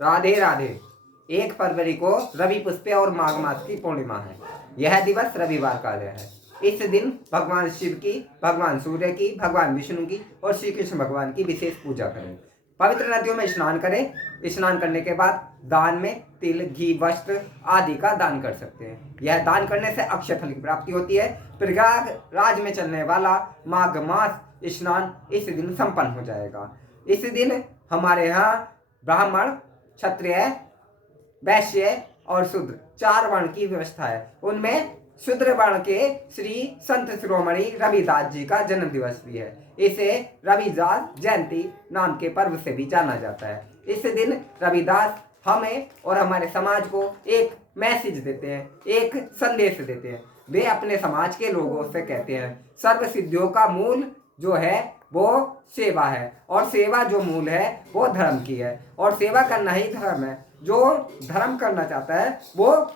राधे राधे। 1 फरवरी को रवि पुष्पे और माघ मास की पूर्णिमा है। यह दिवस रविवार का है। इस दिन भगवान शिव की, भगवान सूर्य की, भगवान विष्णु की और श्री कृष्ण भगवान की विशेष पूजा करें। पवित्र नदियों में स्नान करें। स्नान करने के बाद दान में तिल, घी, वस्त्र आदि का दान कर सकते हैं। यह दान करने से अक्षय फल की प्राप्ति होती है। प्रयागराज में चलने वाला माघ मास स्नान इस दिन संपन्न हो जाएगा। इस दिन हमारे यहाँ ब्राह्मण, क्षत्रिय, वैश्य और शूद्र 4 वर्ण की व्यवस्था है। उनमें शूद्र वर्ण के श्री संत शिरोमणि रविदास जी का जन्म दिवस भी है। इसे रविदास जयंती नाम के पर्व से भी जाना जाता है। इस दिन रविदास हमें और हमारे समाज को एक मैसेज देते हैं, एक संदेश देते हैं। वे अपने समाज के लोगों से कहते हैं सर्व सिद्धियों का मूल जो है वो सेवा है, और सेवा जो मूल है वो धर्म की है, और सेवा करना ही धर्म है। जो धर्म करना चाहता है वो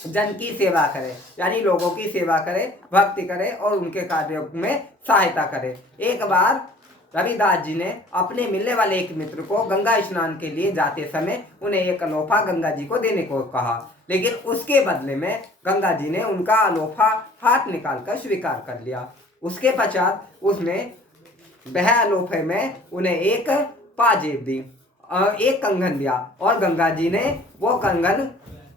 जन की सेवा करे, यानी लोगों की सेवा करे, भक्ति करे और उनके कार्यों में सहायता करे। एक बार रविदास जी ने अपने मिलने वाले एक मित्र को गंगा स्नान के लिए जाते समय उन्हें एक अलोफा गंगा जी को देने को कहा, लेकिन उसके बदले में गंगा जी ने उनका अलोफा हाथ निकालकर स्वीकार कर लिया। उसके पश्चात उसने वह अलोफे में उन्हें एक पाजेब दी, एक कंगन दिया, और गंगा जी ने वो कंगन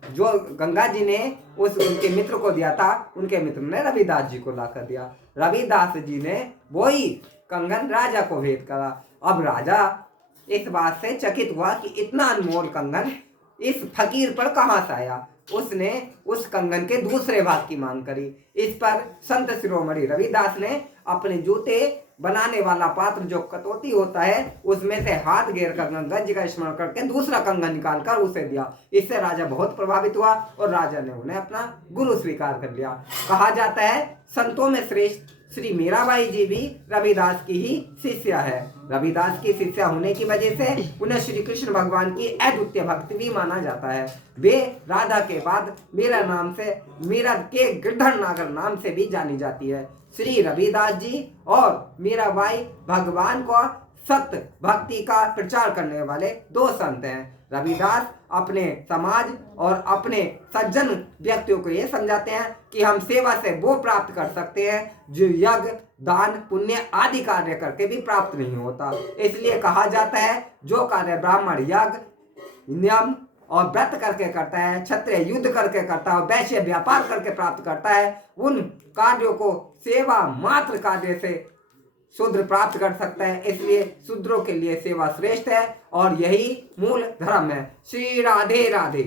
जो गंगा जी ने उस उनके मित्र को दिया था, उनके मित्र ने रविदास जी को लाकर दिया। रविदास जी ने वही कंगन राजा को भेंट करा। अब राजा इस बात से चकित हुआ कि इतना अनमोल कंगन इस फकीर पर कहाँ से आया। उसने उस कंगन के दूसरे भाग की मांग करी। इस पर संत शिरोमणि रविदास ने अपने जूते बनाने वाला पात्र जो कटोती होता है उसमें से हाथ घेर कर गंगा जी का स्मरण करके दूसरा कंगन निकाल कर उसे दिया। इससे राजा बहुत प्रभावित हुआ और राजा ने उन्हें अपना गुरु स्वीकार कर लिया। कहा जाता है संतों में श्रेष्ठ श्री मीराबाई जी भी रविदास की ही शिष्या है। रविदास की शिष्या होने की वजह से उन्हें श्री कृष्ण भगवान की अद्वितीय भक्ति भी माना जाता है। वे राधा के बाद मीरा नाम से, मीरा के गिरधर नागर नाम से भी जानी जाती है। श्री रविदास जी और मीराबाई भगवान को सत्य भक्ति का प्रचार करने वाले 2 संत हैं। रविदास अपने समाज और अपने सज्जन व्यक्तियों को ये समझाते हैं कि हम सेवा से वो प्राप्त कर सकते हैं जो यज्ञ, दान, पुण्य आदि कार्य करके भी प्राप्त नहीं होता। इसलिए कहा जाता है जो कार्य ब्राह्मण यज्ञ, नियम और व्रत करके करता है, क्षत्रिय युद्ध करके करता है और वैश्य व्यापार करके प्राप्त करता है, उन कार्यों को सेवा मात्र कार्य से शूद्र प्राप्त कर सकता है। इसलिए शूद्रों के लिए सेवा श्रेष्ठ है और यही मूल धर्म है। श्री राधे राधे।